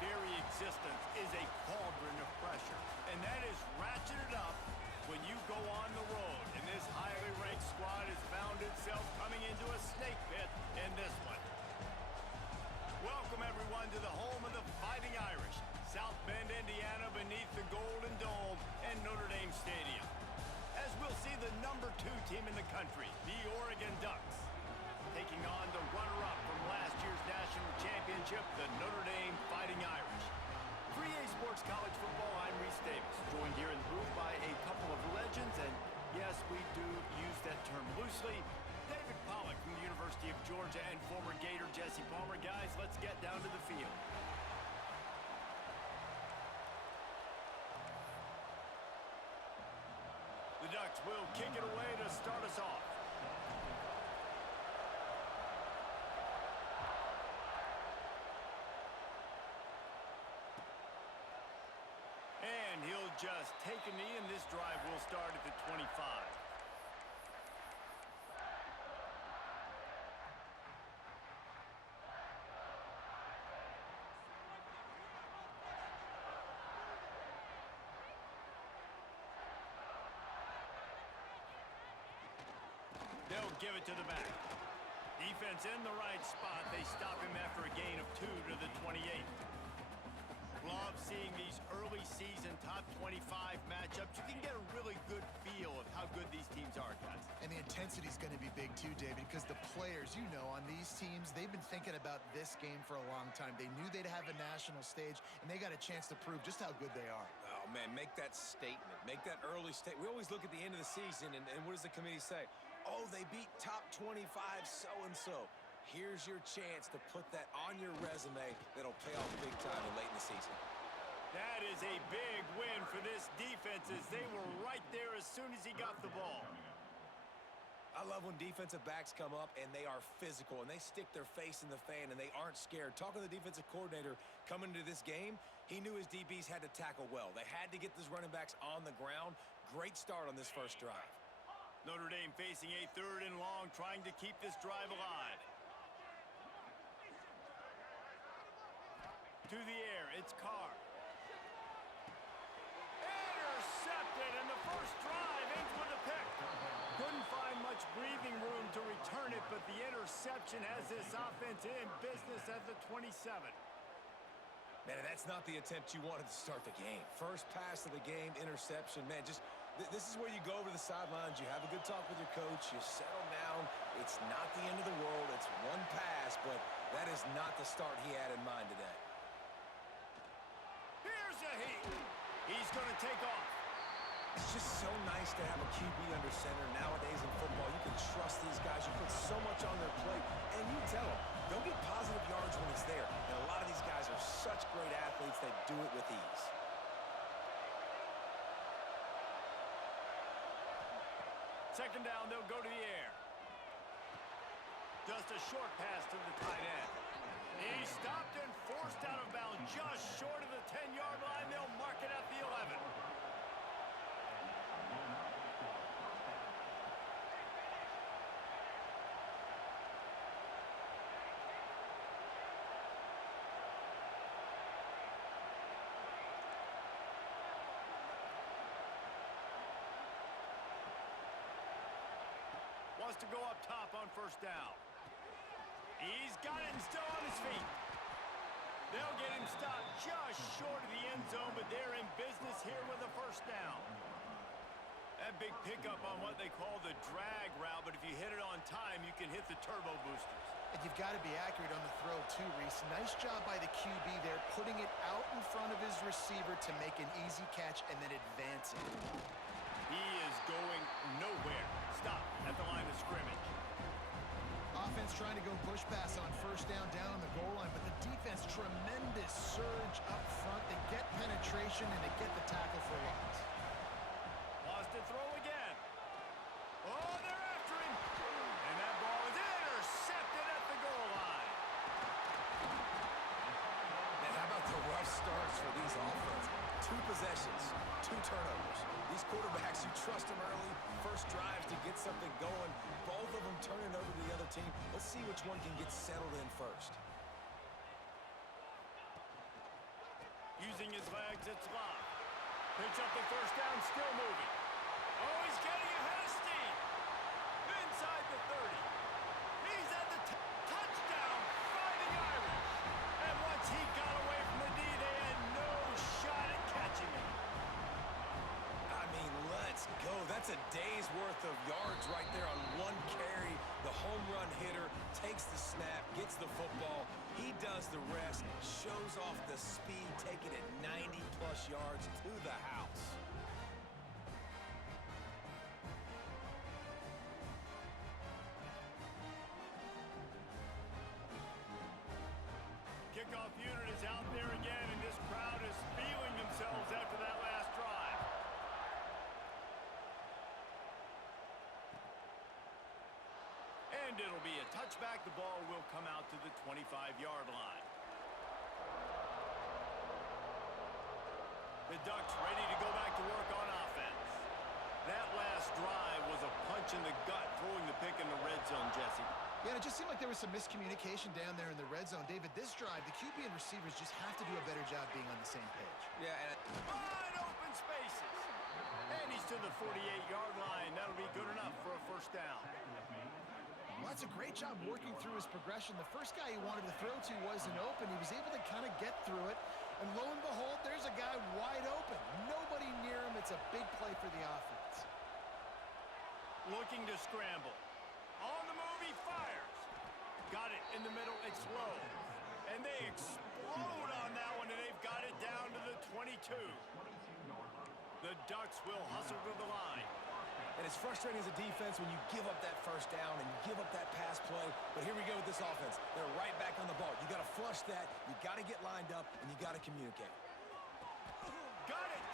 very existence is a cauldron of pressure, and that is ratcheted up when you go on the road. And this highly ranked squad has found itself coming into a snake pit in this one. Welcome, everyone, to the home of the Fighting Irish, South Bend, Indiana, beneath the Golden Dome and Notre Dame Stadium, as we'll see the #2 team in the country, the Oregon Ducks, taking on the runner-up from last year's national championship, the Notre Dame Fighting Irish. For EA Sports College Football, I'm Reese Davis, joined here in the booth by a couple of legends, and yes, we do use that term loosely. David Pollack from the University of Georgia and former Gator Jesse Palmer. Guys, let's get down to the field. The Ducks will kick it away to start us off. And he'll just take a knee, and this drive will start at the 25. They'll give it to the back. Defense in the right spot. They stop him after a gain of 2 to the 28. Love seeing these early season top 25 matchups. You can get a really good feel of how good these teams are, guys. And the intensity is going to be big too, David, because the players, you know, on these teams, they've been thinking about this game for a long time. They knew they'd have a national stage, and they got a chance to prove just how good they are. Oh, man, make that statement. Make that early statement. We always look at the end of the season, and what does the committee say? Oh, they beat top 25 so-and-so. Here's your chance to put that on your resume that'll pay off big time late in the season. That is a big win for this defense, as they were right there as soon as he got the ball. I love when defensive backs come up and they are physical and they stick their face in the fan and they aren't scared. Talking to the defensive coordinator coming into this game, he knew his DBs had to tackle well. They had to get these running backs on the ground. Great start on this first drive. Notre Dame facing a 3rd and long, trying to keep this drive alive. To the air, it's Carr. Intercepted, and the first drive ends with a pick. Couldn't find much breathing room to return it, but the interception has this offense in business at the 27. Man, that's not the attempt you wanted to start the game. First pass of the game, interception. Man, just this is where you go over the sidelines. You have a good talk with your coach. You settle down. It's not the end of the world. It's one pass, but that is not the start he had in mind today. Here's a heat. He's going to take off. It's just so nice to have a QB under center nowadays in football. You can trust these guys. You put so much on their plate, and you tell them, they'll get positive yards when it's there. And a lot of these guys are such great athletes that do it with ease. Second down, they'll go to the air. Just a short pass to the tight end. He stopped and forced out of bounds just short of the 10-yard line. They'll mark it at the 11. Wants to go up top on first down. He's got it and still on his feet. They'll get him stopped just short of the end zone, but they're in business here with a first down. That big pickup on what they call the drag route, but if you hit it on time, you can hit the turbo boosters. And you've got to be accurate on the throw too, Reese. Nice job by the QB there, putting it out in front of his receiver to make an easy catch and then advancing. He is going nowhere. Stop at the line of scrimmage. Offense trying to go push pass on first down on the goal line, but the defense, tremendous surge up front. They get penetration and they get the tackle for loss. Lost to throw again. Oh, they're after him. And that ball is intercepted at the goal line. Man, how about the rough starts for these offenses? 2 possessions, 2 turnovers. These quarterbacks, you trust them early, first drives to get something going. Both of them turning over to the other team. Let's see which one can get settled in first. using his legs. It's Love. Picks up the first down, still moving. Oh, he's getting ahead of steam. Inside the 30. He's at the touchdown, Fighting Irish. And once he got away from the D, they had no shot at catching him. I mean, let's go. That's a day's worth of yards right there on one carry. The home run hitter takes the snap, gets the football. He does the rest, shows off the speed, taking it 90-plus yards to the house. Kickoff unit is out there again, and this crowd is feeling themselves after that last drive. And it'll be a touchback. The ball will come out to the 25-yard line. The Ducks ready to go back to work on offense. That last drive was a punch in the gut, throwing the pick in the red zone, Jesse. Yeah, it just seemed like there was some miscommunication down there in the red zone. David, this drive, the QB and receivers just have to do a better job being on the same page. Yeah, and Wide open spaces. And he's to the 48-yard line. That'll be good enough for a first down. Well, that's a great job working through his progression. The first guy he wanted to throw to wasn't open. He was able to kind of get through it. And lo and behold, there's a guy wide open. Nobody near him. It's a big play for the offense. Looking to scramble. On the move, he fires. Got it in the middle. It's low. And they explode on that one, and they've got it down to the 22. The Ducks will hustle to the line. And it's frustrating as a defense when you give up that first down and you give up that pass play. But here we go with this offense. They're right back on the ball. You got to flush that. You got to get lined up, and you got to communicate. Got it.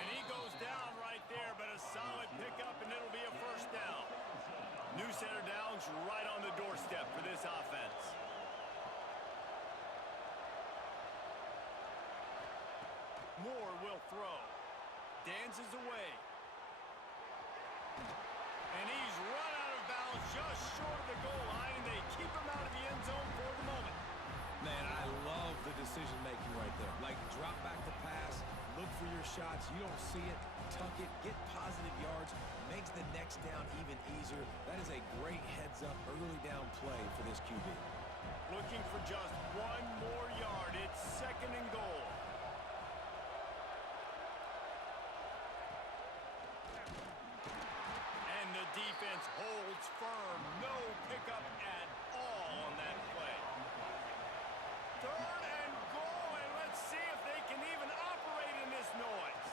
And he goes down right there, but a solid pickup, and it'll be a first down. New center downs right on the doorstep for this offense. Moore will throw. Dances away. And he's run out of bounds just short of the goal line, and they keep him out of the end zone for the moment. Man, I love the decision-making right there. Like, drop back the pass, look for your shots. You don't see it, tuck it, get positive yards, makes the next down even easier. That is a great heads-up, early down play for this QB. Looking for just one more yard. It's second and goal. And the defense holds firm. No pickup at all on that play. Third and goal, and let's see if they can even operate in this noise.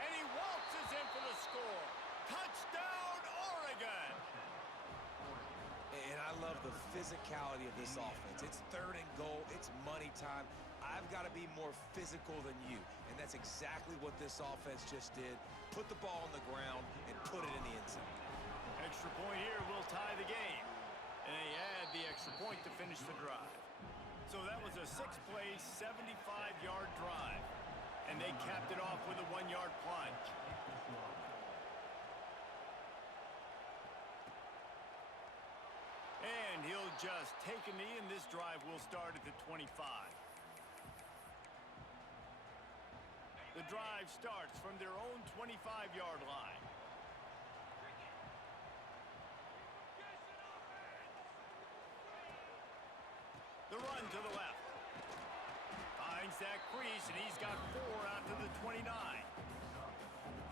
And he waltzes in for the score. Touchdown, Oregon! And I love the physicality of this offense. It's third and goal. It's money time. I've got to be more physical than you. And that's exactly what this offense just did. Put the ball on the ground and put it in the end zone. Extra point here will tie the game. And they add the extra point to finish the drive. So that was a 6-play, 75-yard drive. And they capped it off with a 1-yard plunge. And he'll just take a knee, and this drive will start at the 25. The drive starts from their own 25-yard line. The run to the left. Finds that crease, and he's got 4 out to the 29.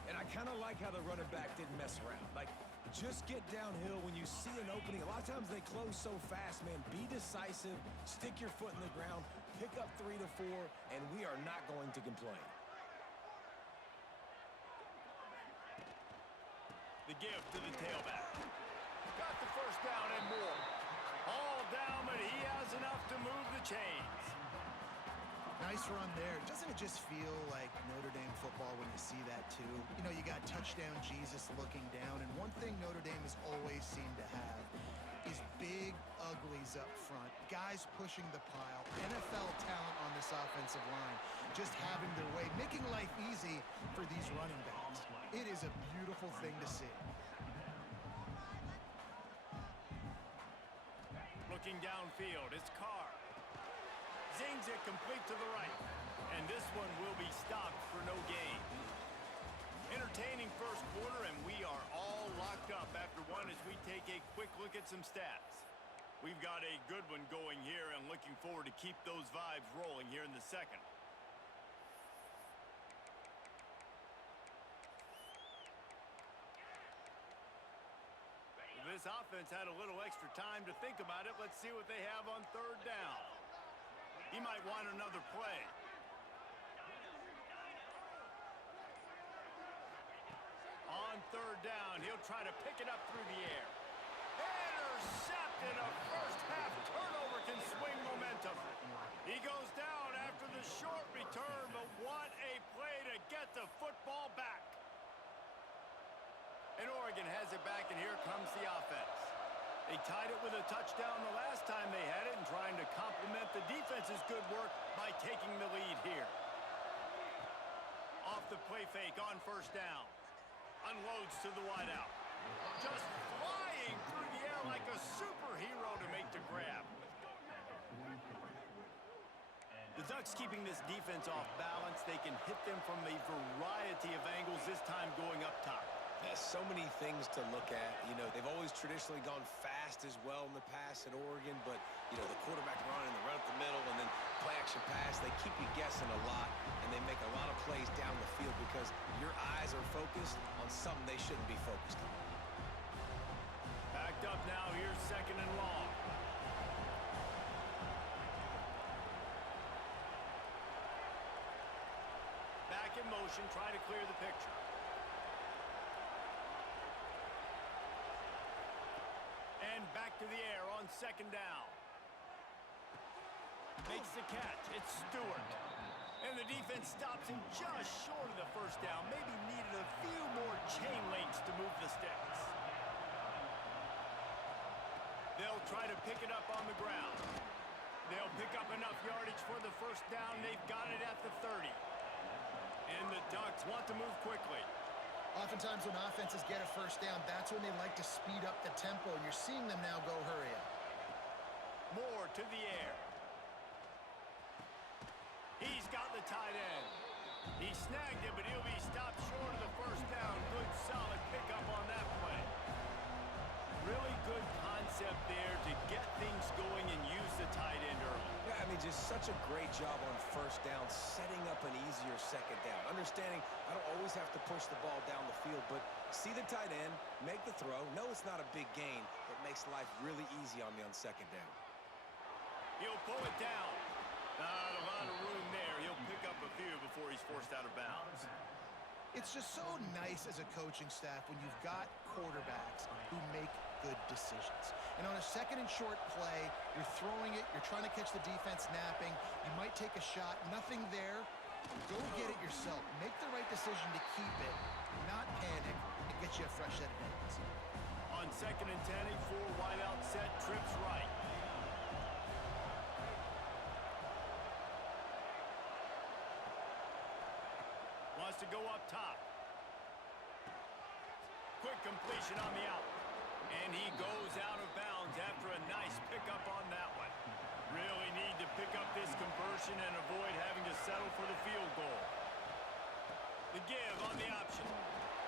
And I kind of like how the running back didn't mess around. Like, just get downhill when you see an opening. A lot of times they close so fast, man. Be decisive, stick your foot in the ground, pick up 3 to 4, and we are not going to complain. The give to the tailback. Got the first down and more. All down, but he has enough to move the chains. Nice run there. Doesn't it just feel like Notre Dame football when you see that too? You know, you got touchdown Jesus looking down, and one thing Notre Dame has always seemed to have is big uglies up front, guys pushing the pile, NFL talent on this offensive line, just having their way, making life easy for these running backs. It is a beautiful thing to see. Looking downfield, it's Carr. Zings it complete to the right. look at some stats. We've got a good one going here and looking forward to keep those vibes rolling here in the second. This offense had a little extra time to think about it. Let's see what they have on third down. He might want another play. On third down, he'll try to pick it up through the air. Intercepted. A first half turnover can swing momentum. He goes down after the short return, but what a play to get the football back. And Oregon has it back, and here comes the offense. They tied it with a touchdown the last time they had it and trying to complement the defense's good work by taking the lead here. Off the play fake on first down. Unloads to the wideout. Just flying through the air like a superhero to make the grab. The Ducks keeping this defense off balance. They can hit them from a variety of angles, this time going up top. Yeah, so many things to look at. You know, they've always traditionally gone fast as well in the past at Oregon, but, you know, the quarterback run and the run up the middle and then play action pass, they keep you guessing a lot, and they make a lot of plays down the field because your eyes are focused on something they shouldn't be focused on. Backed up now, here's second and long. Back in motion, try to clear the picture. And back to the air on second down. Makes the catch. It's Stewart. And the defense stops him just short of the first down. Maybe needed a few more chain links to move the sticks. They'll try to pick it up on the ground. They'll pick up enough yardage for the first down. They've got it at the 30. And the Ducks want to move quickly. Oftentimes when offenses get a first down, that's when they like to speed up the tempo, and you're seeing them now go hurry up. Moore to the air. He's got the tight end. He snagged it, but he'll be stopped short of the first down. Good, solid pickup on that play. Really good concept there to get things going and use the tight end early. Yeah, I mean, just such a great job on first down, setting up an easier second down. Understanding I don't always have to push the ball down the field, but see the tight end, make the throw. No, it's not a big gain, but makes life really easy on me on second down. He'll pull it down. Not a lot of room there. He'll pick up a few before he's forced out of bounds. It's just so nice as a coaching staff when you've got quarterbacks who make good decisions. And on a second and short play, you're throwing it, you're trying to catch the defense napping, you might take a shot, nothing there. Go get it yourself. Make the right decision to keep it, not panic, and get you a fresh set of hands. On second and 10, a full wideout set, trips right. Wants to go up top. Quick completion on the out. And he goes out of bounds after a nice pickup on that one. Really need to pick up this conversion and avoid having to settle for the field goal. The give on the option.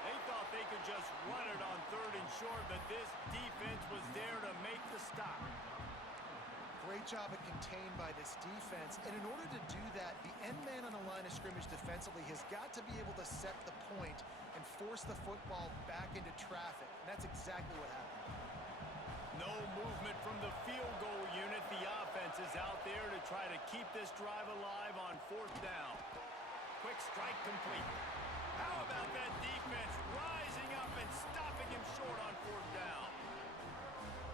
They thought they could just run it on third and short, but this defense was there to make the stop. Great job of contained by this defense. And in order to do that, the end man on the line of scrimmage defensively has got to be able to set the point and force the football back into traffic. And that's exactly what happened. No movement from the field goal unit. The offense is out there to try to keep this drive alive on fourth down. Quick strike complete. How about that defense rising up and stopping him short on fourth down?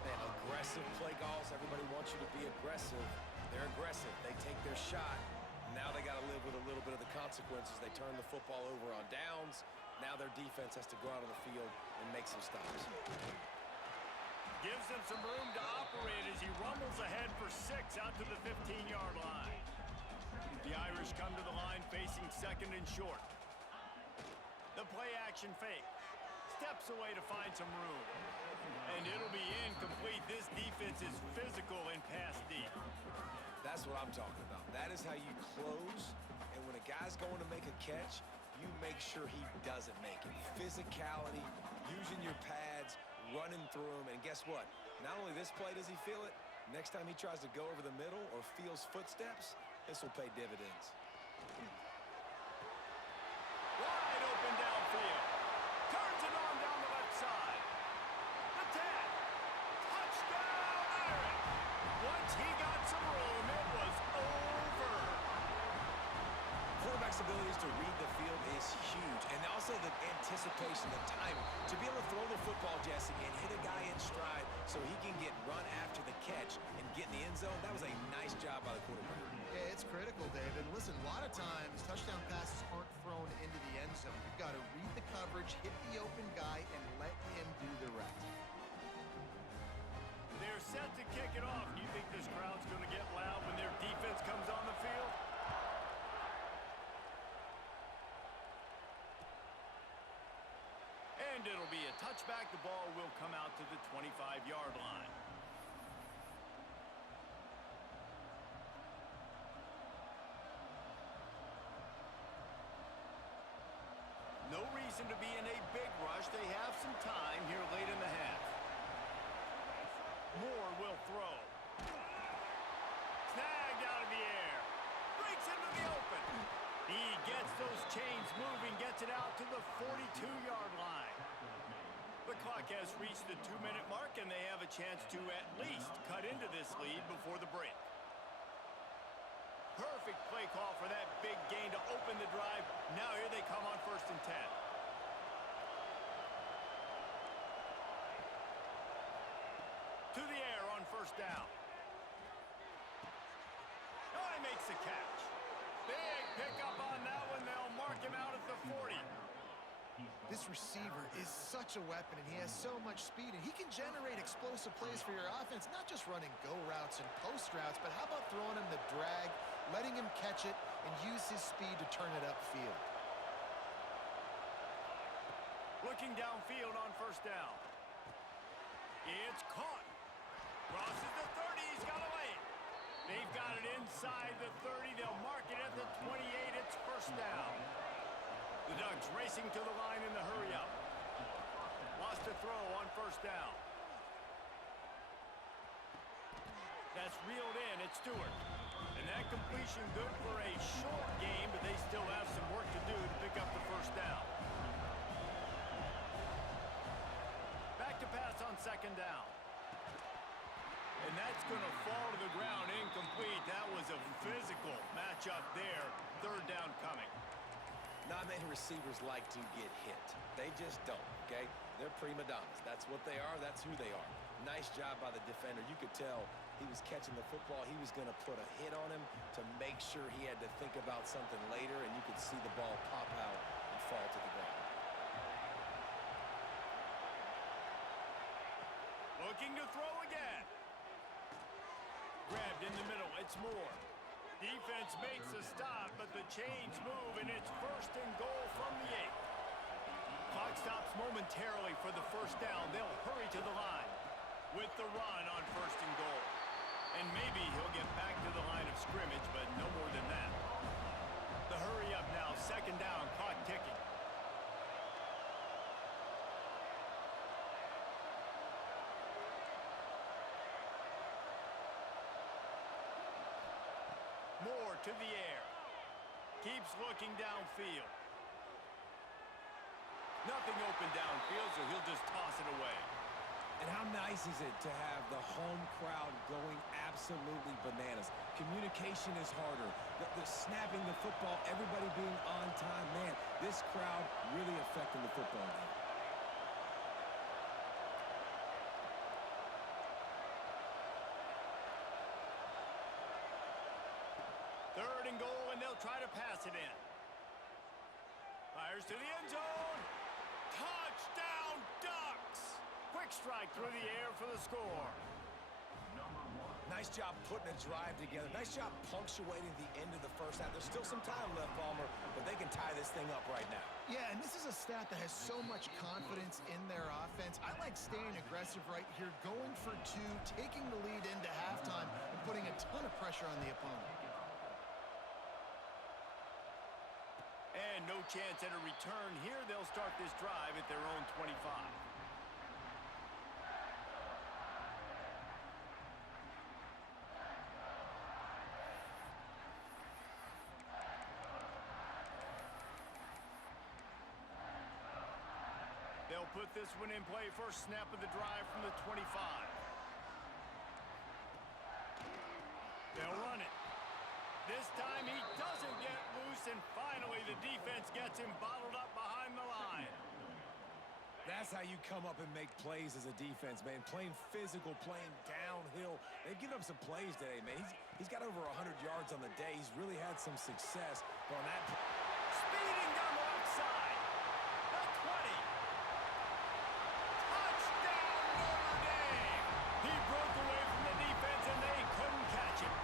Man, aggressive play calls. Everybody wants you to be aggressive. They're aggressive. They take their shot. Now they got to live with a little bit of the consequences. They turn the football over on downs. Now their defense has to go out on the field and make some stops. Gives them some room to operate as he rumbles ahead for 6 out to the 15-yard line. The Irish come to the line facing second and short. The play action fake. Steps away to find some room. And it'll be incomplete. This defense is physical and pass deep. That's what I'm talking about. That is how you close. And when a guy's going to make a catch, you make sure he doesn't make it. Physicality, using your pads, running through them. And guess what? Not only this play does he feel it, next time he tries to go over the middle or feels footsteps, this will pay dividends. Wide open downfield. Turns it on down the left side. The 10. Touchdown, Aaron. Once he got some room, it was over. Quarterback's abilities to read the field is huge, and also the anticipation, the timing. To be able to throw the football, Jesse, and hit a guy in stride so he can get run after the catch and get in the end zone, that was a nice job by the quarterback. Yeah, it's critical, David. Listen, a lot of times, touchdown passes aren't thrown into the end zone. You've got to read the coverage, hit the open guy, and let him do the rest. They're set to kick it off. Do you think this crowd's going to get loud when their defense comes on the field? And it'll be a touchback. The ball will come out to the 25-yard line. No reason to be in a big rush. They have some time here late in the half. Moore will throw. Snagged out of the air. Breaks into the open. He gets those chains moving, gets it out to the 42-yard line. The clock has reached the 2-minute mark, and they have a chance to at least cut into this lead before the break. Perfect play call for that big gain to open the drive. Now here they come on 1st and 10. To the air on 1st down. Oh, he makes the catch. Big pickup on that one. They'll mark him out at the 40. This receiver is such a weapon, and he has so much speed, and he can generate explosive plays for your offense, not just running go routes and post routes, but how about throwing him the drag, letting him catch it, and use his speed to turn it upfield. Looking downfield on 1st down. It's caught. Crosses the 30. He's got a lane. They've got it inside the 30. They'll mark it at the 28. It's 1st down. The Ducks racing to the line in the hurry-up. Lost a throw on 1st down. That's reeled in. It's Stewart. And that completion good for a short game, but they still have some work to do to pick up the 1st down. Back to pass on 2nd down. And that's going to fall to the ground incomplete. That was a physical matchup there. 3rd down coming. Not many receivers like to get hit. They just don't, okay? They're prima donnas. That's what they are. That's who they are. Nice job by the defender. You could tell he was catching the football. He was going to put a hit on him to make sure he had to think about something later, and you could see the ball pop out and fall to the ground. Looking to throw again. Grabbed in the middle. It's Moore. Defense makes a stop, but the chains move, and it's 1st and goal from the 8. Clock stops momentarily for the 1st down. They'll hurry to the line with the run on 1st and goal. And maybe he'll get back to the line of scrimmage, but no more than that. The hurry up now, 2nd down, clock ticking. Moore to the air. Keeps looking downfield. Nothing open downfield, so he'll just toss it away. And how nice is it to have the home crowd going absolutely bananas? Communication is harder. The snapping the football, everybody being on time. Man, this crowd really affecting the football game. 3rd and goal, and they'll try to pass it in. Fires to the end zone. Touchdown, Ducks! Quick strike through the air for the score. Nice job putting a drive together. Nice job punctuating the end of the 1st half. There's still some time left, Palmer, but they can tie this thing up right now. Yeah, and this is a stat that has so much confidence in their offense. I like staying aggressive right here, going for 2, taking the lead into halftime, and putting a ton of pressure on the opponent. And no chance at a return here. They'll start this drive at their own 25. they'll put this one in play. First snap of the drive from the 25. They'll run it. This time he doesn't get loose, and finally the defense gets him bottled up behind the line. That's how you come up and make plays as a defense, man. Playing physical, playing downhill. They've given up some plays today, man. He's got over 100 yards on the day. He's really had some success. But on that... Speeding down the left side. The 20. Touchdown, Notre Dame. He broke away from the defense, and they couldn't catch him.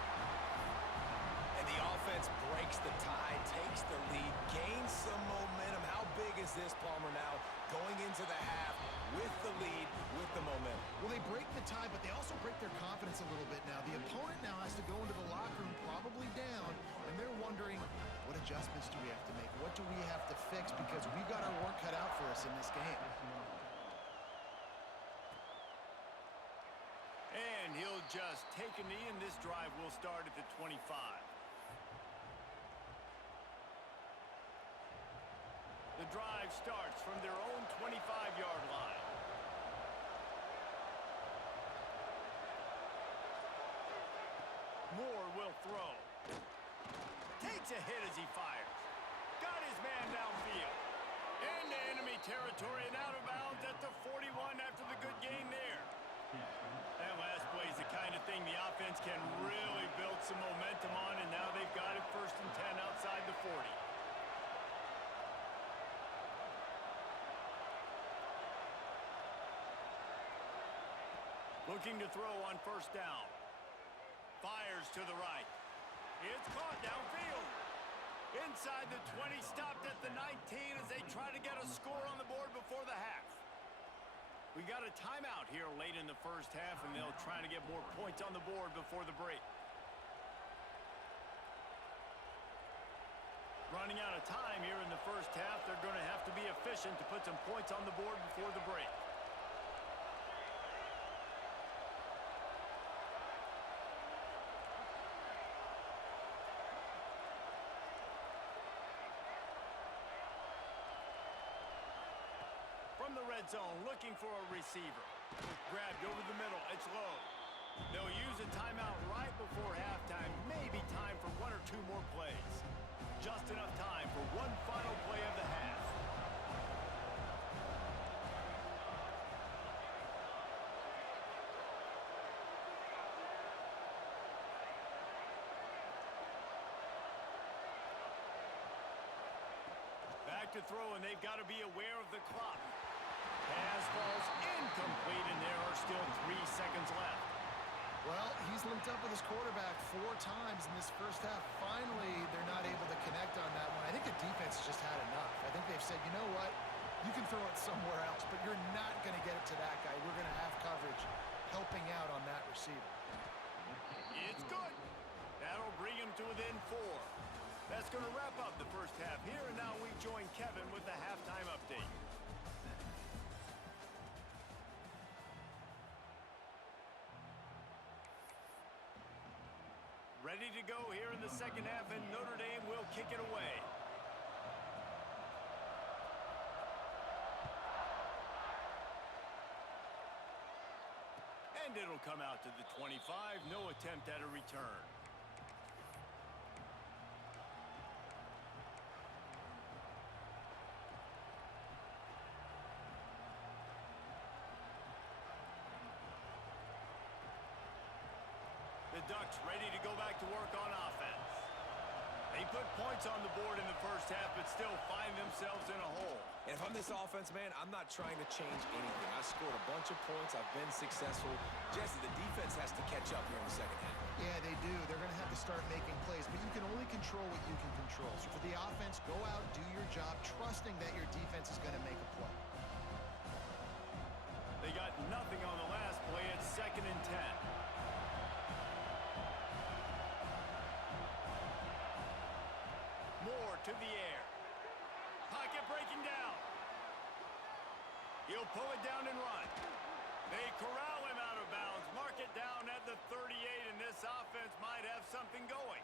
And the offense breaks the tie, takes the lead, gains some momentum. How big is this, Palmer, now? Going into the half with the lead, with the momentum. Well, they break the tie, but they also break their confidence a little bit now. The opponent now has to go into the locker room probably down, and they're wondering, what adjustments do we have to make? What do we have to fix? Because we've got our work cut out for us in this game. And he'll just take a knee, and this drive will start at the 25. The drive starts from their own 25-yard line. Moore will throw. Takes a hit as he fires. Got his man downfield. Into enemy territory and out of bounds at the 41 after the good gain there. That last play is the kind of thing the offense can really build some momentum on, and now they've got it 1st and 10 outside the 40. Looking to throw on 1st down. Fires to the right. It's caught downfield. Inside the 20, stopped at the 19 as they try to get a score on the board before the half. We got a timeout here late in the 1st half, and they'll try to get more points on the board before the break. Running out of time here in the 1st half, they're going to have to be efficient to put some points on the board before the break. From the red zone, looking for a receiver. Grabbed over the middle, it's low. They'll use a timeout right before halftime. Maybe time for 1 or 2 more plays. Just enough time for one final play of the half. Back to throw, and they've got to be aware of the clock. Pass falls incomplete, and there are still 3 seconds left. Well, he's linked up with his quarterback 4 times in this 1st half. Finally, they're not able to connect on that one. I think the defense has just had enough. I think they've said, you know what? You can throw it somewhere else, but you're not going to get it to that guy. We're going to have coverage helping out on that receiver. It's good. That'll bring him to within 4. That's going to wrap up the 1st half here, and now we join Kevin with the halftime update. Ready to go here in the 2nd half, and Notre Dame will kick it away. And it'll come out to the 25. No attempt at a return. The Ducks ready to go back to work on offense. They put points on the board in the 1st half, but still find themselves in a hole. And if I'm this offense, man, I'm not trying to change anything. I scored a bunch of points. I've been successful. Jesse, the defense has to catch up here in the 2nd half. Yeah, they do. They're going to have to start making plays, but you can only control what you can control. So for the offense, go out, do your job, trusting that your defense is going to make a play. They got nothing on the last play. It's 2nd and 10. Moore to the air. Pocket breaking down. He'll pull it down and run. They corral him out of bounds. Mark it down at the 38, and this offense might have something going.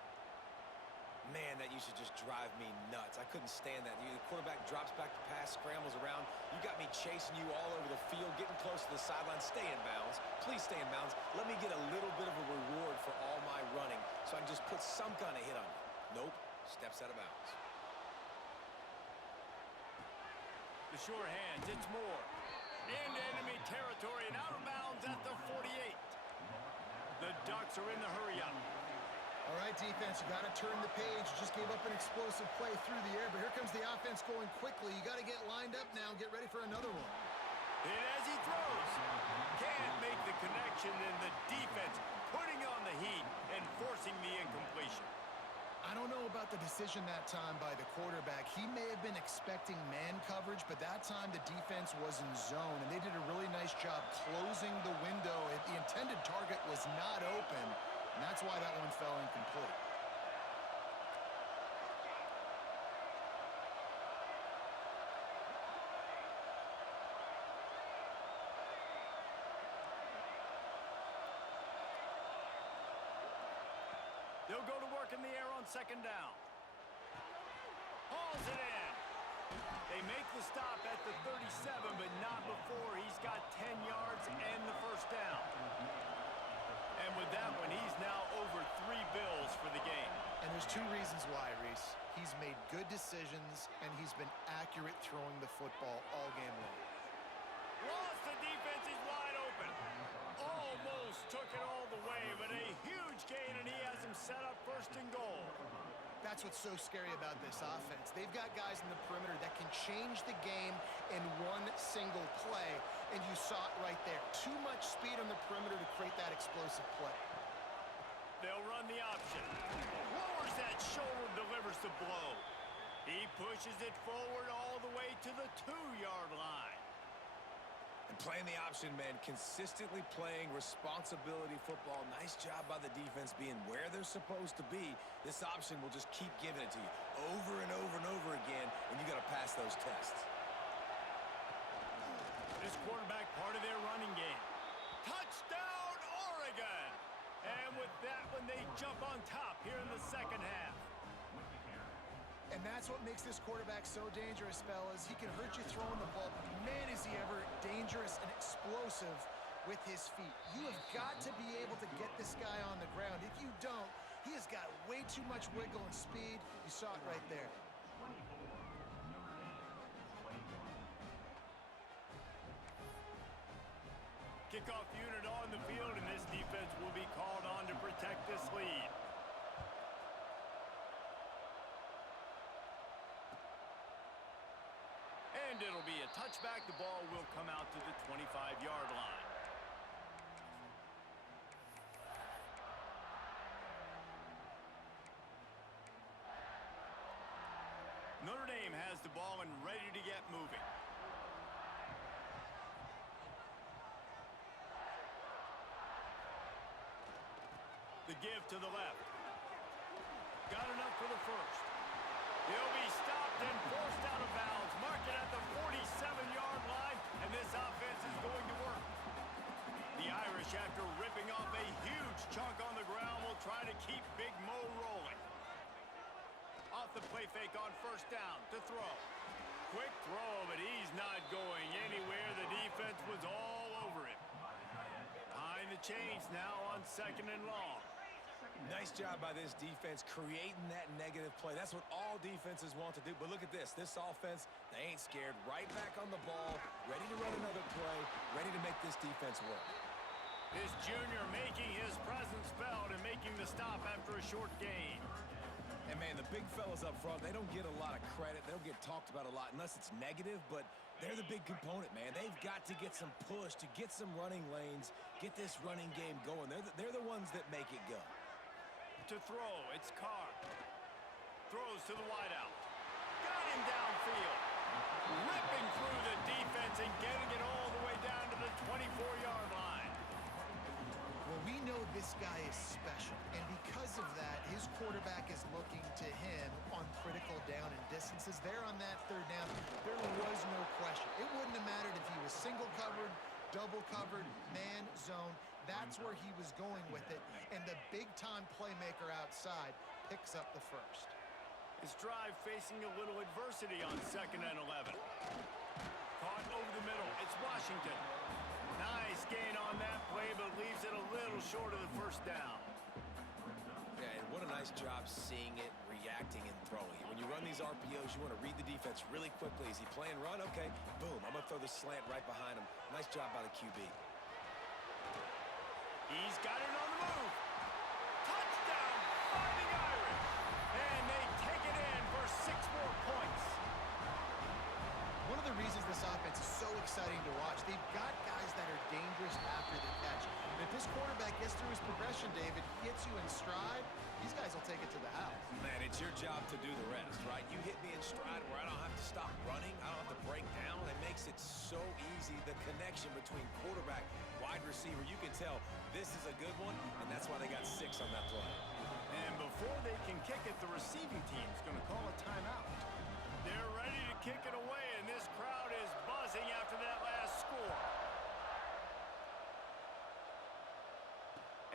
Man, that used to just drive me nuts. I couldn't stand that. The quarterback drops back to pass, scrambles around. You got me chasing you all over the field, getting close to the sideline. Stay in bounds. Please stay in bounds. Let me get a little bit of a reward for all my running so I can just put some kind of hit on you. Nope. Steps out of bounds. The sure hands, it's Moore. Into enemy territory and out of bounds at the 48. The Ducks are in the hurry-up. All right, defense, you got to turn the page. You just gave up an explosive play through the air, but here comes the offense going quickly. You got to get lined up now, get ready for another one. And as he throws, can't make the connection, and the defense putting on the heat and forcing the incompletion. I don't know about the decision that time by the quarterback. He may have been expecting man coverage, but that time the defense was in zone, and they did a really nice job closing the window. The intended target was not open, and that's why that one fell incomplete. They'll go to work in the air on second down. Hauls it in. They make the stop at the 37, but not before he's got 10 yards and the first down. And with that one, he's now over 3 bills for the game. And there's 2 reasons why, Reese. He's made good decisions, and he's been accurate throwing the football all game long. Lost the defense, he's wide open. Almost took it all the way, but a huge gain, and he has him set up first and goal. That's what's so scary about this offense. They've got guys in the perimeter that can change the game in one single play, and you saw it right there. Too much speed on the perimeter to create that explosive play. They'll run the option. Lowers that shoulder, delivers the blow. He pushes it forward all the way to the 2-yard line. And playing the option, man, consistently playing responsibility football. Nice job by the defense being where they're supposed to be. This option will just keep giving it to you over and over and over again, and you got to pass those tests. This quarterback part of their running game. Touchdown, Oregon! And with that one, they jump on top here in the second half. And that's what makes this quarterback so dangerous, fellas. He can hurt you throwing the ball, but man, is he ever dangerous and explosive with his feet. You have got to be able to get this guy on the ground. If you don't, he has got way too much wiggle and speed. You saw it right there. Kickoff unit on the field, and this defense will be called on to protect this lead. And it'll be a touchback. The ball will come out to the 25-yard line. Notre Dame has the ball and ready to get moving. The give to the left. Got enough for the first. He'll be stopped and forced out of bounds. Mark it at the 47-yard line, and this offense is going to work. The Irish, after ripping off a huge chunk on the ground, will try to keep Big Mo rolling. Off the play fake on first down to throw. Quick throw, but he's not going anywhere. The defense was all over him. Behind the chains now on second and long. Nice job by this defense creating that negative play. That's what all defenses want to do. But look at this. This offense, they ain't scared. Right back on the ball, ready to run another play, ready to make this defense work. This junior making his presence felt and making the stop after a short gain. And, man, the big fellas up front, they don't get a lot of credit. They don't get talked about a lot unless it's negative, but they're the big component, man. They've got to get some push, to get some running lanes, get this running game going. They're the ones that make it go. To throw, it's Carr. Throws to the wideout. Got him downfield. Ripping through the defense and getting it all the way down to the 24-yard line. Well, we know this guy is special, and because of that, his quarterback is looking to him on critical down and distances. There on that third down, there was no question. It wouldn't have mattered if he was single covered, double covered, man, zone. That's where he was going with it. And the big-time playmaker outside picks up the first. His drive facing a little adversity on 2nd and 11. Caught over the middle. It's Washington. Nice gain on that play, but leaves it a little short of the first down. Yeah, and what a nice job seeing it, reacting, and throwing. When you run these RPOs, you want to read the defense really quickly. Is he playing run? Okay, boom. I'm going to throw the slant right behind him. Nice job by the QB. He's got it on the move. Touchdown, Fighting Irish. And they take it in for 6 more points. One of the reasons this offense is so exciting to watch, they've got guys that are dangerous after the catch. And if this quarterback gets through his progression, David, hits you in stride, these guys will take it to the house. Man, it's your job to do the rest, right? You hit me in stride where I don't have to stop running. I don't have to break down. It makes it so easy. The connection between quarterback, wide receiver, you can tell this is a good one, and that's why they got 6 on that play. And before they can kick it, the receiving team's going to call a timeout. They're ready to kick it away, and this crowd is buzzing after that last score.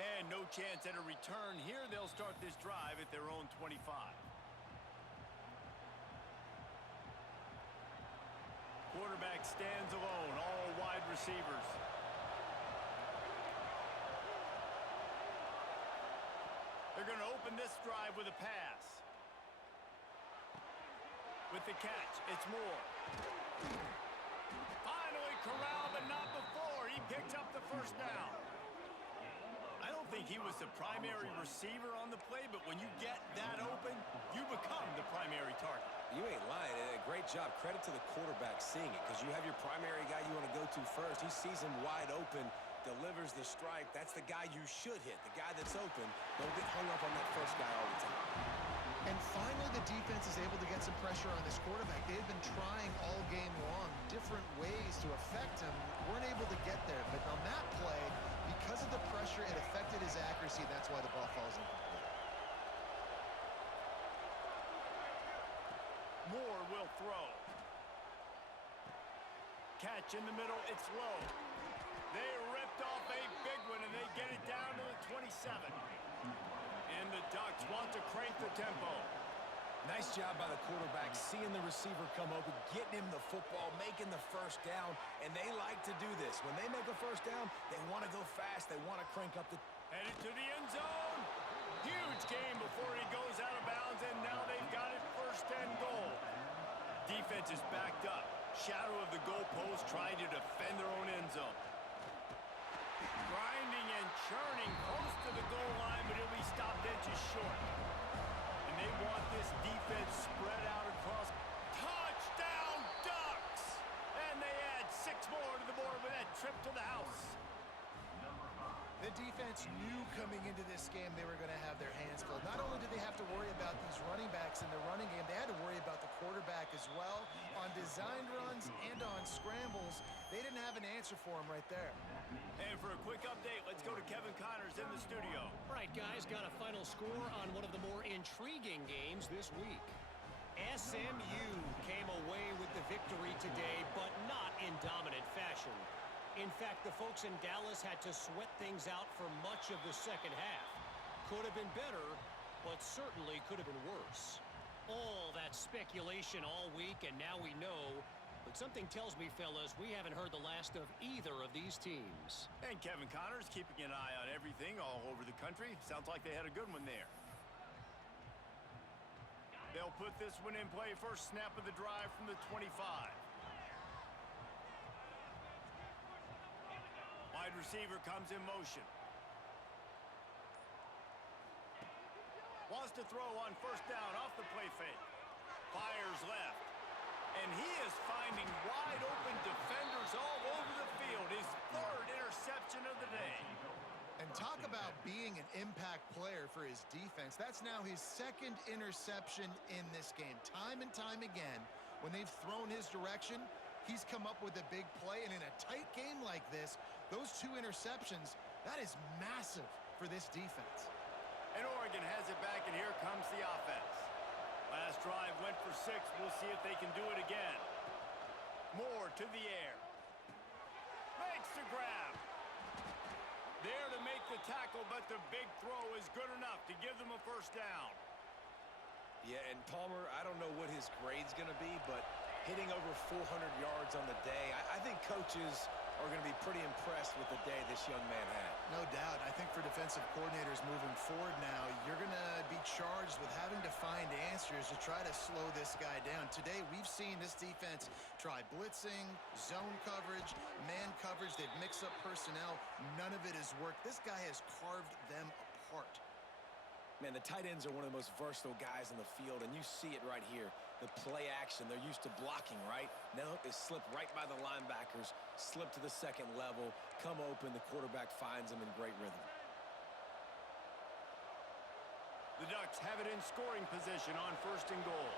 And no chance at a return here. They'll start this drive at their own 25. Quarterback stands alone, all wide receivers. They're going to open this drive with a pass. With the catch, it's Moore. Finally corralled, but not before. He picked up the first down. I don't think he was the primary receiver on the play, but when you get that open, you become the primary target. You ain't lying. A great job. Credit to the quarterback seeing it, because you have your primary guy you want to go to first. He sees him wide open, delivers the strike. That's the guy you should hit, the guy that's open. Don't get hung up on that first guy all the time. And finally, the defense is able to get some pressure on this quarterback. They've been trying all game long different ways to affect him. Weren't able to get there. But on that play, because of the pressure, it affected his accuracy. That's why the ball falls incomplete. Moore will throw. Catch in the middle. It's low. They ripped off a big one, and they get it down to the 27. And the Ducks want to crank the tempo. Nice job by the quarterback, seeing the receiver come open, getting him the football, making the first down, and they like to do this. When they make a first down, they want to go fast. They want to crank up the... Headed to the end zone. Huge game before he goes out of bounds, and now they've got it 1st and goal. Defense is backed up. Shadow of the goalpost trying to defend their own end zone. Grinding and churning close to the goal line, but he'll be stopped inches short. And they want this defense spread out across. Touchdown, Ducks! And they add 6 more to the board with that trip to the house. The defense knew coming into this game they were going to have their hands full. Not only did they have to worry about these running backs in the running game, they had to worry about the quarterback as well. On designed runs and on scrambles, they didn't have an answer for him right there. And for a quick update, let's go to Kevin Connors in the studio. All right, guys, got a final score on one of the more intriguing games this week. SMU came away with the victory today, but not in dominant fashion. In fact, the folks in Dallas had to sweat things out for much of the second half. Could have been better, but certainly could have been worse. All that speculation all week, and now we know. But something tells me, fellas, we haven't heard the last of either of these teams. And Kevin Connors keeping an eye on everything all over the country. Sounds like they had a good one there. They'll put this one in play. First snap of the drive from the 25. Wide receiver comes in motion. Wants to throw on 1st down off the play fake. Fires left. And he is finding wide open defenders all over the field. His 3rd interception of the day. And talk about being an impact player for his defense. That's now his 2nd interception in this game. Time and time again, when they've thrown his direction, he's come up with a big play. And in a tight game like this, those 2 interceptions, that is massive for this defense. And Oregon has it back, and here comes the offense. Last drive went for 6. We'll see if they can do it again. Moore to the air. Makes the grab. There to make the tackle, but the big throw is good enough to give them a 1st down. Yeah, and Palmer, I don't know what his grade's going to be, but hitting over 400 yards on the day, I think coaches are going to be pretty impressed with the day this young man had. No doubt. I think for defensive coordinators moving forward now, you're going to be charged with having to find answers to try to slow this guy down. Today, we've seen this defense try blitzing, zone coverage, man coverage. They've mixed up personnel. None of it has worked. This guy has carved them apart. Man, the tight ends are one of the most versatile guys in the field, and you see it right here. The play action, they're used to blocking, right? Now they slip right by the linebackers, slip to the second level, come open, the quarterback finds them in great rhythm. The Ducks have it in scoring position on 1st and goal.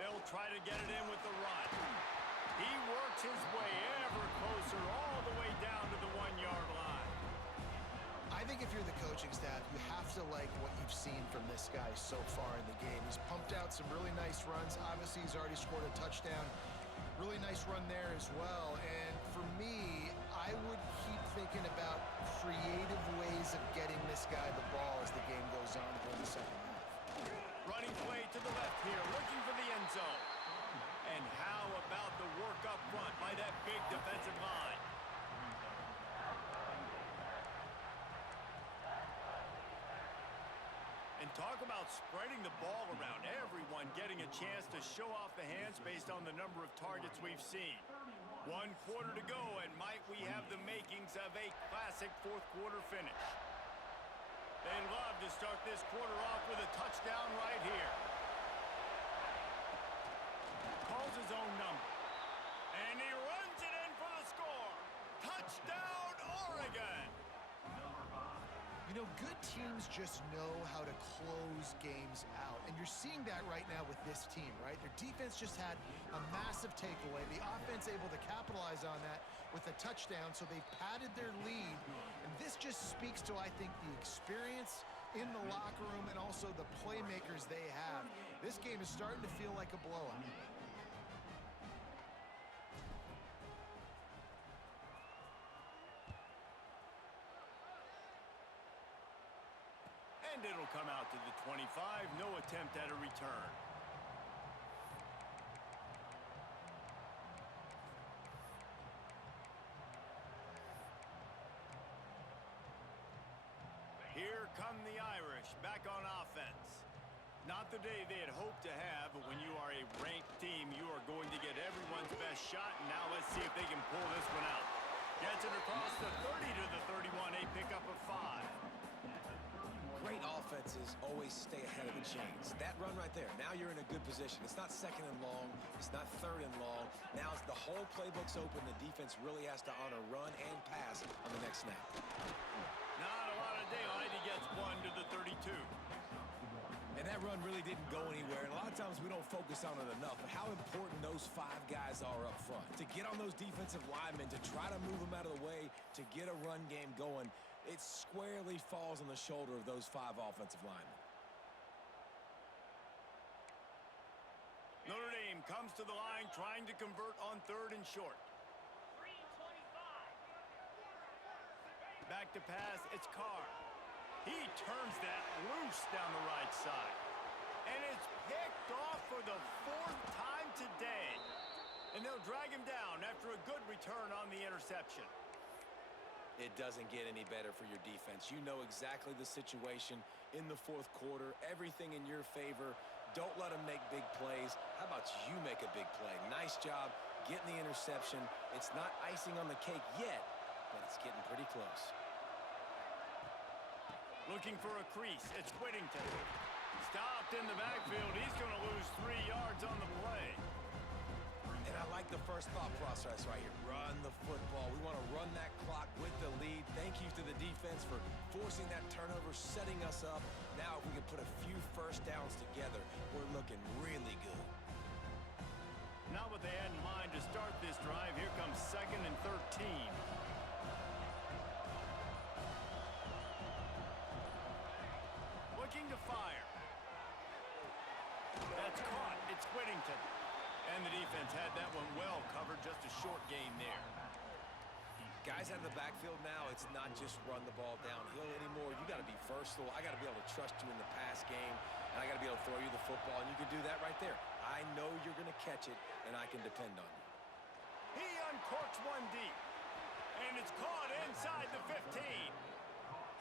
They'll try to get it in with the run. He works his way ever closer all the way down to the 1-yard line. I think if you're the coaching staff, you have to like what you've seen from this guy so far in the game. He's pumped out some really nice runs. Obviously, he's already scored a touchdown. Really nice run there as well. And for me, I would keep thinking about creative ways of getting this guy the ball as the game goes on during the second half. Running play to the left here, looking for the end zone. And how about the work up front by that big defensive line? And talk about spreading the ball around. Everyone getting a chance to show off the hands based on the number of targets we've seen. 1 quarter to go, and might we have the makings of a classic 4th quarter finish. They love to start this quarter off with a touchdown right here. Calls his own number. And he runs it in for the score. Touchdown, Oregon! You know, good teams just know how to close games out. And you're seeing that right now with this team, right? Their defense just had a massive takeaway. The offense able to capitalize on that with a touchdown, so they padded their lead. And this just speaks to, I think, the experience in the locker room and also the playmakers they have. This game is starting to feel like a blowout. And it'll come out to the 25. No attempt at a return. Here come the Irish back on offense. Not the day they had hoped to have, but when you are a ranked team, you are going to get everyone's best shot. And now let's see if they can pull this one out. Gets it across the 30 to the 31, a pickup of 5. Great offenses always stay ahead of the chains. That run right there, now you're in a good position. It's not 2nd and long. It's not 3rd and long. Now as the whole playbook's open, the defense really has to honor run and pass on the next snap. Not a lot of daylight. He gets 1 to the 32. And that run really didn't go anywhere. And a lot of times we don't focus on it enough. But how important those 5 guys are up front. To get on those defensive linemen, to try to move them out of the way, to get a run game going, it squarely falls on the shoulder of those 5 offensive linemen. Notre Dame comes to the line trying to convert on 3rd and short. Back to pass, it's Carr. He turns that loose down the right side. And it's picked off for the 4th time today. And they'll drag him down after a good return on the interception. It doesn't get any better for your defense. You know exactly the situation in the 4th quarter. Everything in your favor. Don't let them make big plays. How about you make a big play? Nice job getting the interception. It's not icing on the cake yet, but it's getting pretty close. Looking for a crease. It's Whittington. Stopped in the backfield. He's going to lose 3 yards on the play. And I like the first thought process right here. Run the football. We want to run that clock with the lead. Thank you to the defense for forcing that turnover, setting us up. Now if we can put a few first downs together, we're looking really good. Not what they had in mind to start this drive. Here comes 2nd and 13. Looking to fire. That's caught. It's Whittington. And the defense had that one well covered. Just a short gain there. Guys out of the backfield now, it's not just run the ball downhill anymore. You got to be versatile. I got to be able to trust you in the pass game, and I got to be able to throw you the football, and you can do that right there. I know you're going to catch it, and I can depend on you. He uncorks one deep, and it's caught inside the 15.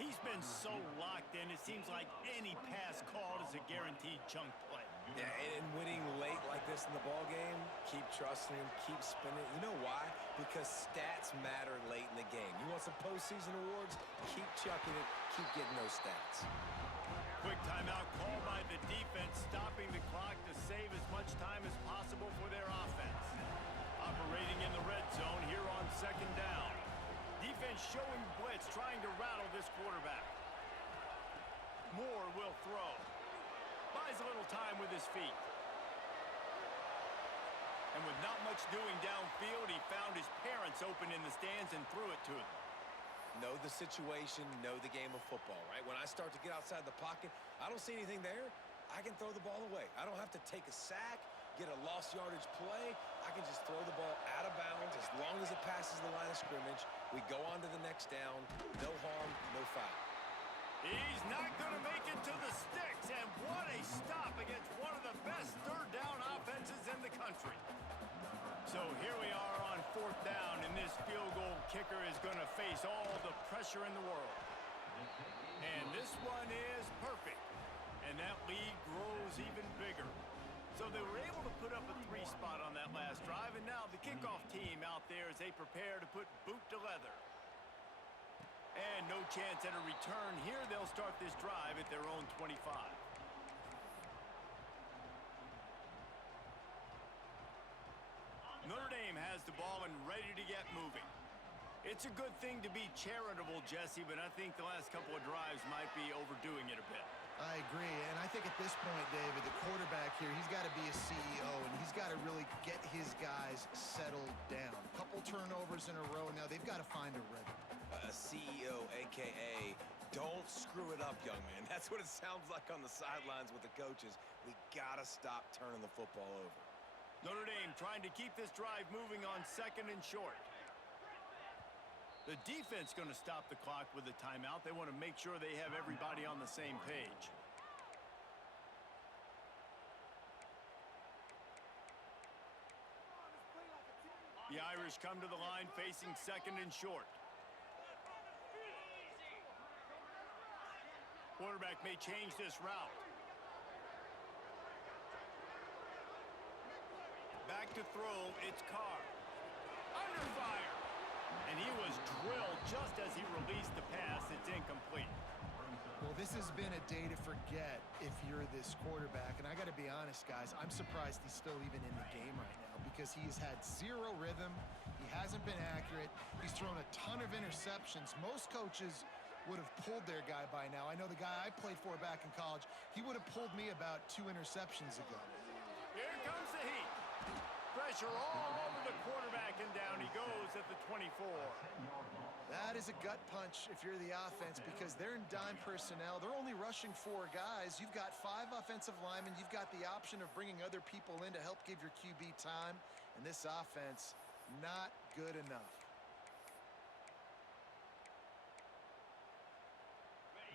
He's been so locked in, it seems like any pass called is a guaranteed chunk play. Yeah, and winning late like this in the ball game, keep trusting him, keep spinning. You know why? Because stats matter late in the game. You want some postseason awards? Keep chucking it, keep getting those stats. Quick timeout called by the defense, stopping the clock to save as much time as possible for their offense. Operating in the red zone here on second down. Defense showing blitz, trying to rattle this quarterback. Moore will throw. Buys a little time with his feet. And with not much doing downfield, he found his parents open in the stands and threw it to them. Know the situation, know the game of football, right? When I start to get outside the pocket, I don't see anything there. I can throw the ball away. I don't have to take a sack, get a lost yardage play. I can just throw the ball out of bounds as long as it passes the line of scrimmage. We go on to the next down. No harm, no foul. He's not going to make it to the sticks, and what a stop against one of the best third down offenses in the country. So here we are on fourth down, and this field goal kicker is going to face all the pressure in the world. And this one is perfect, and that lead grows even bigger. So they were able to put up a 3 spot on that last drive, and now the kickoff team out there as they prepare to put boot to leather. And no chance at a return here. They'll start this drive at their own 25. Notre Dame has the ball and ready to get moving. It's a good thing to be charitable, Jesse, but I think the last couple of drives might be overdoing it a bit. I agree, and I think at this point, David, the quarterback here, he's got to be a CEO, and he's got to really get his guys settled down. A couple turnovers in a row. Now they've got to find a rhythm. A CEO, a.k.a. don't screw it up, young man. That's what it sounds like on the sidelines with the coaches. We got to stop turning the football over. Notre Dame trying to keep this drive moving on second and short. The defense going to stop the clock with a timeout. They want to make sure they have everybody on the same page. The Irish come to the line facing second and short. Quarterback may change this route. Back to throw, it's Carr. Under fire. And he was drilled just as he released the pass. It's incomplete. Well, this has been a day to forget if you're this quarterback. And I got to be honest, guys, I'm surprised he's still even in the game right now because he's had zero rhythm. He hasn't been accurate. He's thrown a ton of interceptions. Most coaches would have pulled their guy by now. I know the guy I played for back in college, he would have pulled me about 2 interceptions ago. Here comes the heat. Pressure all over the quarterback, and down he goes at the 24. That is a gut punch if you're the offense because they're in dime personnel. They're only rushing 4 guys. You've got 5 offensive linemen. You've got the option of bringing other people in to help give your QB time. And this offense, not good enough.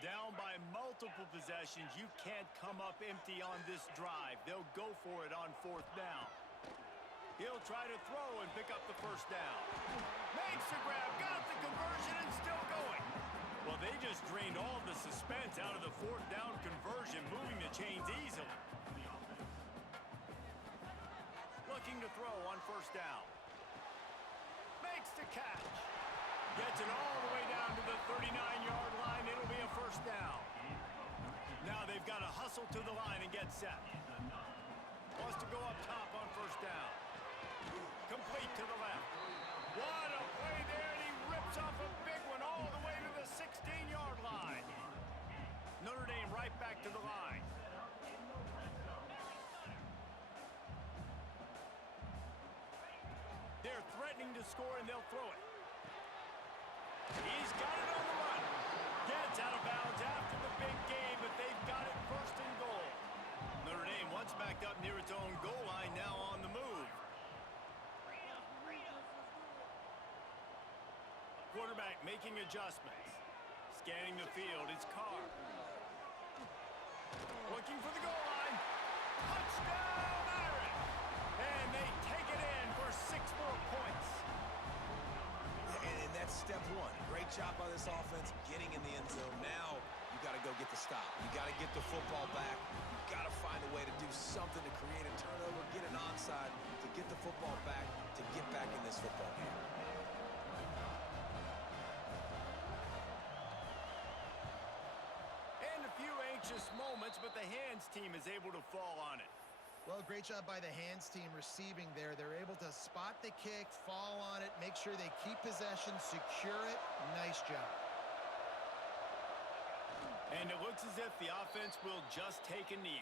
Down by multiple possessions. You can't come up empty on this drive. They'll go for it on fourth down. He'll try to throw and pick up the first down. Makes the grab, got the conversion, and still going. Well, they just drained all the suspense out of the fourth down conversion, moving the chains easily. Looking to throw on first down. Makes the catch. Gets it all the way down to the 39-yard line. It'll be a first down. Now they've got to hustle to the line and get set. Wants to go up top on first down. Complete to the left. What a play there, and he rips off a big one all the way to the 16-yard line. Notre Dame right back to the line. They're threatening to score, and they'll throw it. He's got it on the run. Gets out of bounds after the big game, but they've got it first and goal. Notre Dame once backed up near its own goal line, now on the move. making adjustments. Scanning the field, it's Carr. Looking for the goal line. Touchdown, Irish! And they take it in for 6 more points. And that's step one. Great job by this offense getting in the end zone. Now you got to go get the stop. You got to get the football back. You got to find a way to do something to create a turnover, get an onside, to get the football back, to get back in this football game. And a few anxious moments, but the hands team is able to fall on it. Well, great job by the hands team receiving there. They're able to spot the kick, fall on it, make sure they keep possession, secure it. Nice job. And it looks as if the offense will just take a knee.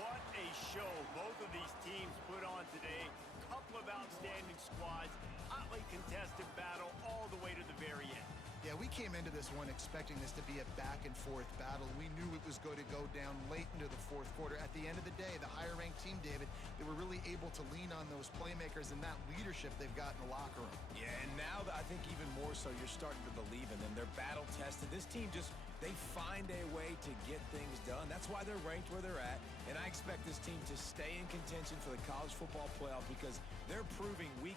What a show both of these teams put on today. Couple of outstanding squads, hotly contested battle all the way to the very end. Yeah, we came into this one expecting this to be a back-and-forth battle. We knew it was going to go down late into the fourth quarter. At the end of the day, the higher-ranked team, David, they were really able to lean on those playmakers and that leadership they've got in the locker room. Yeah, and now I think even more so you're starting to believe in them. They're battle-tested. This team they find a way to get things done. That's why they're ranked where they're at. And I expect this team to stay in contention for the college football playoff because they're proving week